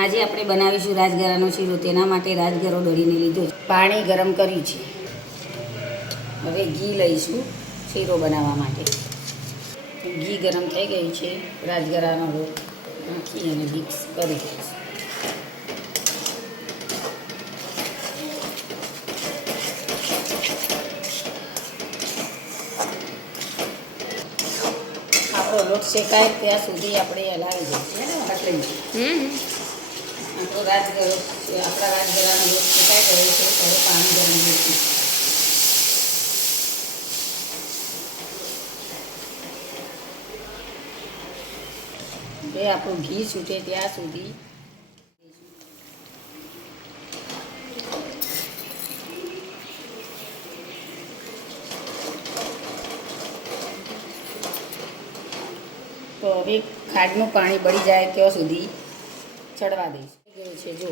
આજે આપણે બનાવીશું રાજગરાનો શીરો. તેના માટે રાજગરો દળીને લીધો છે. પાણી ગરમ કર્યું છે. હવે ઘી લઈશું શીરો બનાવવા માટે. ઘી ગરમ થઈ ગયું છે. રાજગરાનો લોટ નાખી અને મિક્સ કરી દઈશું. આપણો લોટ શેકાય ત્યાં સુધી આપણે હલાવી દઈશું. આપણો આપણા રાજગરાનો લોટ શેકાઈ ગયો છે. હવે પાણી ગરમ દઈશું. એ આપણું ઘી છૂટે ત્યાં સુધી તો હવે ખાંડનું પાણી બળી જાય ત્યાં સુધી ચડવા દઈશું. ગયું છે જો